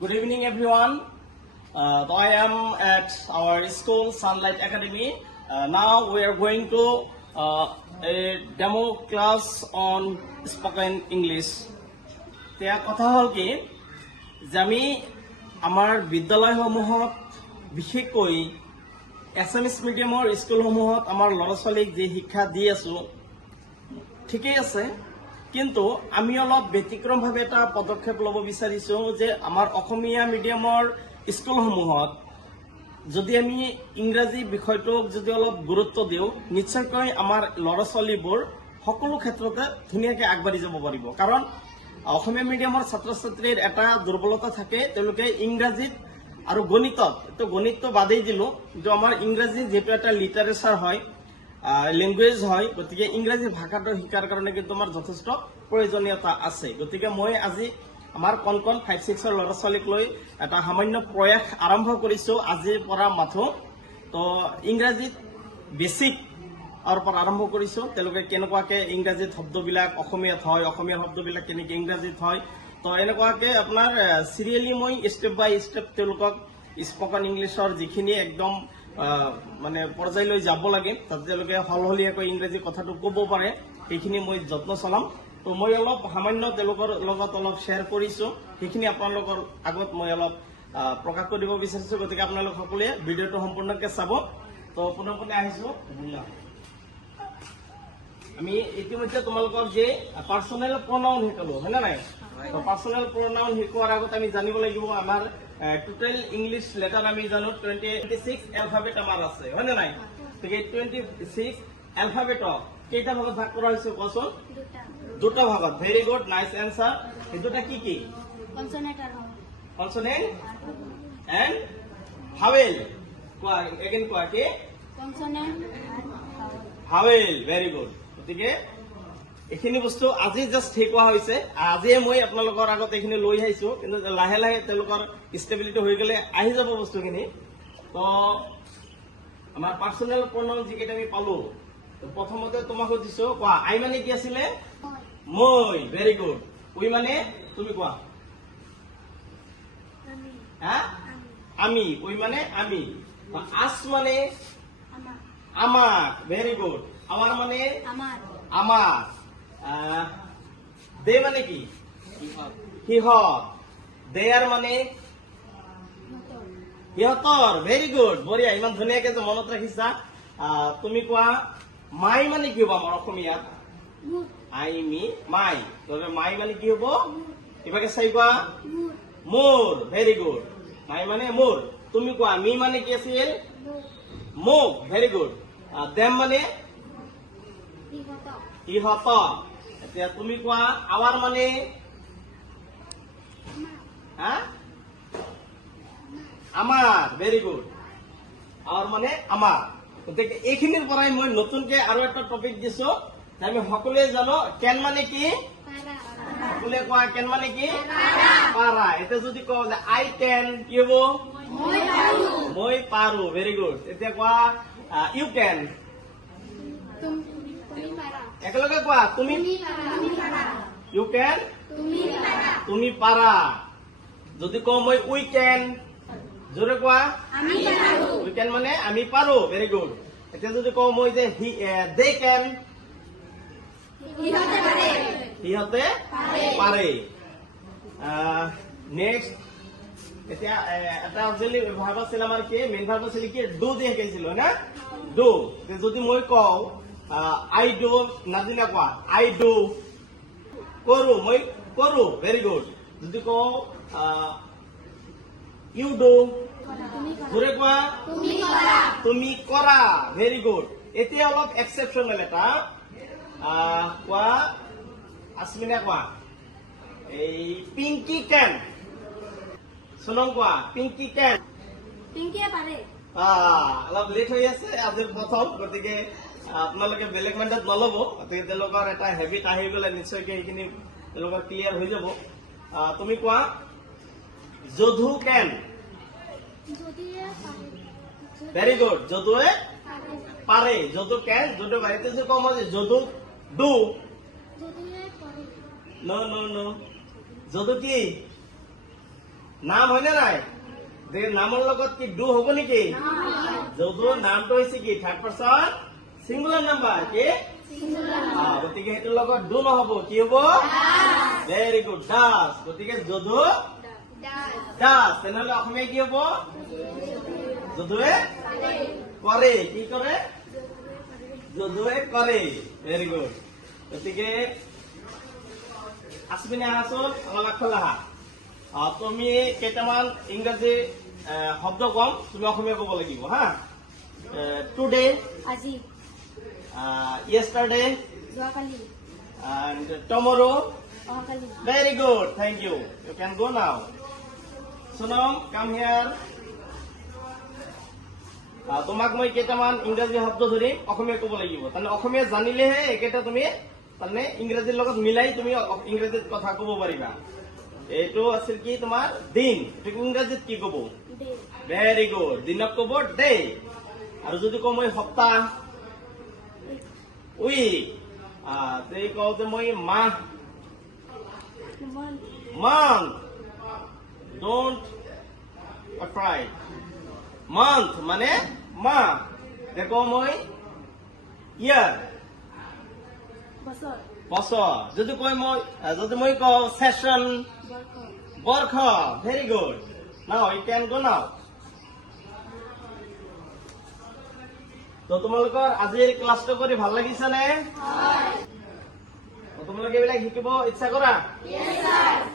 Good evening, everyone. I am at our school, Sunlight Academy. Now we are going to a demo class on spoken English. त्या কথা হল কি যে আমি আমাৰ বিদ্যালয়সমূহত বিশেষকৈ এছএমএছ মিডিয়ামৰ স্কুলসমূহত আমাৰ ল'ৰা ছোৱালীক যে শিক্ষা দি আছো ঠিকই আছে, কিন্তু আমি অলপ ব্যতিক্ৰমভাৱে এটা পদক্ষেপ ল'ব বিচাৰিছো যে আমাৰ অসমীয়া মিডিয়ামৰ স্কুলসমূহত যদি আমি ইংৰাজী বিষয়টোক যদি অলপ গুৰুত্ব দিওঁ, নিশ্চয়কৈ আমাৰ ল'ৰা ছোৱালীবোৰ সকলো ক্ষেত্ৰতে ধুনীয়াকৈ আগবাঢ়ি যাব পাৰিব। কাৰণ অসমীয়া মিডিয়ামৰ ছাত্ৰ ছাত্ৰীৰ এটা দুৰ্বলতা থাকে, তেওঁলোকে ইংৰাজীত আৰু গণিতত, তো গণিতটো বাদেই দিলো, যে আমাৰ ইংৰাজী যিটো এটা লিটাৰেচাৰ হয়, লেংগুৱেজ হয়, গতিকে ইংৰাজী ভাষাটো শিকাৰ কাৰণে কিন্তু আমাৰ যথেষ্ট প্ৰয়োজনীয়তা আছে। গতিকে মই আজি আমাৰ কণ 5-6ৰ ল'ৰা ছোৱালীক লৈ এটা সামান্য প্ৰয়াস আৰম্ভ কৰিছো আজিৰ পৰা মাথো। তো ইংৰাজীত বেছিক পৰা আৰম্ভ কৰিছো, তেওঁলোকে কেনেকুৱাকে ইংৰাজীত শব্দবিলাক অসমীয়াত হয়, অসমীয়া শব্দবিলাক কেনেকৈ ইংৰাজীত হয়, তো এনেকুৱাকে আপোনাৰ চিৰিয়েলি মই ষ্টেপ বাই ষ্টেপ তেওঁলোকক স্পকেন ইংলিছৰ যিখিনি একদম মানে পৰ্যায়লৈ যাব লাগে, তাতে তেওঁলোকে সলসলীয়াকৈ ইংৰাজী কথাটো ক'ব পাৰে, সেইখিনি মই যত্ন চলাম। তো মই অলপ সামান্য তেওঁলোকৰ লগত অলপ শ্বেয়াৰ কৰিছো, সেইখিনি আপোনালোকৰ আগত মই অলপ প্ৰকাশ কৰিব বিচাৰিছো। গতিকে আপোনালোক সকলোৱে ভিডিঅ'টো সম্পূৰ্ণকৈ চাব। তো পোনপোনে আহিছো, আমি ইতিমধ্যে তোমালোকৰ যে পাৰ্চনেল প্ৰনাউন শিকালো, হয় নে নাই? পাৰ্চনেল প্ৰনাউন শিকোৱাৰ আগত আমি জানিব লাগিব আমাৰ টোটেল ইংলিছ লেটাৰ আমি জানো 26 এলফাবেট আমাৰ আছে, হয় নে নাই? গতিকে 26 এলফাবেটক কেইটা ভাগত ভাগ কৰা হৈছে কোৱাচোন? দুটা ভাগত। Very good, nice answer. এই দুটা কি কি? Consonant and vowel. কোৱা এগেইন, কোৱা কি? Consonant vowel. Very good. গতিকে এইখিনি বস্তু আজি জাষ্ট শিকোৱা হৈছে, আজিয়ে মই আপোনালোকৰ আগত এইখিনি লৈ আহিছো, কিন্তু লাহে লাহে তেওঁলোকৰ ষ্টেবিলিটি হৈ গ'লে আহি যাব বস্তুখিনি। তো আমাৰ পাৰ্চনেল প্ৰনাউন যিকেইটা আমি পালো, প্ৰথমতে তোমাক সুধিছো, কোৱা আই মানে কি আছিলে? মই। Very good. উই মানে? তুমি কোৱা। আমি। উই মানে আমি। আছ মানে? আমাক। Very good. আমাৰ মানে? আমাৰ। দে মানে কি? সিহঁত। দেয়াৰ মানে? সিহঁতৰ। ভেৰি গুড, বঢ়িয়া, ইমান ধুনীয়াকে যে মনত ৰাখিছা। তুমি কোৱা মাই মানে কি হ'ব আমাৰ অসমীয়াত? আই মি মাই। মাই মানে কি হ'ব? কিবাকে চাই কোৱা। মোৰ। Very good. মাই মানে মোৰ। তুমি কোৱা মি মানে কি আছিল? মোক। Very good. দেম মানে? সিহঁতক। এতিয়া তুমি কোৱা আৱাৰ মানে? আমাৰ। Very good. আৱাৰ মানে আমাৰ। গতিকে এইখিনিৰ পৰাই মই নতুনকে আৰু এটা টপিক দিছো, আমি সকলোৱে জানো কেন মানে কি? সকলোৱে কোৱা কেন মানে কি? পাৰা। এতিয়া যদি কওঁ যে আই কেন, কি হ'ব? মই পাৰো। Very good. এতিয়া কোৱা ইউ কেন। একেলগে কোৱা তুমি। ইউ কেন, তুমি পাৰা। যদি কওঁ মই উই কেন, জোৰে কোৱা। উই কেন মানে আমি পাৰো। Very good. এতিয়া যদি কওঁ মই যে দে কেন, সিহঁতে পাৰে। নেক্সট, এতিয়া এটা একচুৱেলি ভাৰ্ব আছিল আমাৰ কি? মেইন ভাৰ্ব আছিল কি? ডু দিয়ে শিকাইছিলো না? ডু। যদি মই কওঁ আই ডু, নাজিনা কোৱা আই ডু। কৰো, মই কৰো। Very good. যদি কওঁ ইউ ডু, জোৰে কোৱা তুমি কৰা। Very good. এতিয়া অলপ এক্সেপশ্যনেল এটা কোৱা, আছমিনা কোৱা এই পিংকি কেন। সোনম কোৱা পিংকি কেন। অলপ লেট হৈ আছে আজিৰ প্ৰথম, গতিকে আপোনালোকে বেলেগ মাইণ্ডত নল'ব। গতিকে তেওঁলোকৰ এটা হেবিট আহি গ'লে নিশ্চয়কৈ সেইখিনি তেওঁলোকৰ ক্লিয়াৰ হৈ যাব। তুমি কোৱা যদু কেন। Very good. যদুৱে পাৰে। যদু কেন, যদু বাৰীতে যে কওঁ মই Jadu do. No no no. Jadu কি? নাম হয়নে নাই? নামৰ লগত কি ডু হ'ব নেকি? যদু নামটো হৈছে কি থাৰ্ড পাৰ্চন সিঙ্গুলাৰ নাম্বাৰ কি? গতিকে সেইটোৰ লগত ডু নহব, কি হব? Very good, does. গতিকে যদু ডাজ, তেনেহলে অসমীয়া কি হব? যদুৱে কৰে। কি কৰে? যদুৱে কৰে। Very good. গতিকে আছমিনে আহাচোন, আমাৰ আগফালে আহা। তুমি কেইটামান ইংৰাজী শব্দ কম, তুমি অসমীয়া কব লাগিব হা। টুডে, আজি, yesterday, যোৱাকালি, and tomorrow. অহাকালি, Very good, thank you. You can go now. Sonam, come here. তোমাক মই কেইটামান ইংৰাজী শব্দ ধৰিম, অসমীয়া কব লাগিব। তাৰমানে অসমীয়া জানিলেহে একেটা তুমি তাৰমানে ইংৰাজীৰ লগত মিলাই তুমি ইংৰাজীত কথা কব পাৰিবা। এইটো আছিল কি তোমাৰ দিন, এইটো ইংৰাজীত কি কব? ডে, ভেৰি গুড, দিনক কব ডে। আৰু যদি কওঁ মই সপ্তাহ, উইক। কওঁ যে মই মাহ, month, month. Don't try. Month মানে মাহ। দেখো মই ইয়াৰ, বছৰ, বছৰ। যদি মই কওঁ সেশন, বৰ্ষ, বৰ্ষ। Very good. নাও ইউ কেন গো নাও। তো তোমালোকৰ আজিৰ ক্লাছটো কৰি ভাল লাগিছে নে? তোমালোকে এইবিলাক শিকিব ইচ্ছা কৰা?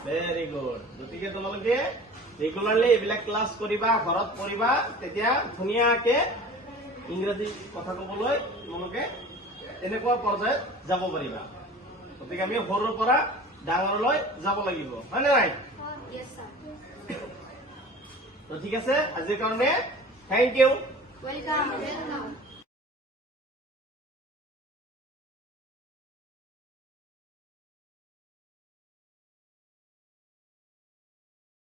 Very good. গতিকে তোমালোকে ৰেগুলাৰলি এইবিলাক ক্লাছ কৰিবা, ঘৰত কৰিবা, তেতিয়া ধুনীয়াকে ইংৰাজী কথা কবলৈ তোমালোকে এনেকুৱা পৰ্যায়ত যাব পাৰিবা। গতিকে আমি সৰুৰ পৰা ডাঙৰলৈ যাব লাগিব, হয় নে নাই? yes sir, তো ঠিক আছে, আজিৰ কাৰণে থেংক ইউ। welcome, welcome.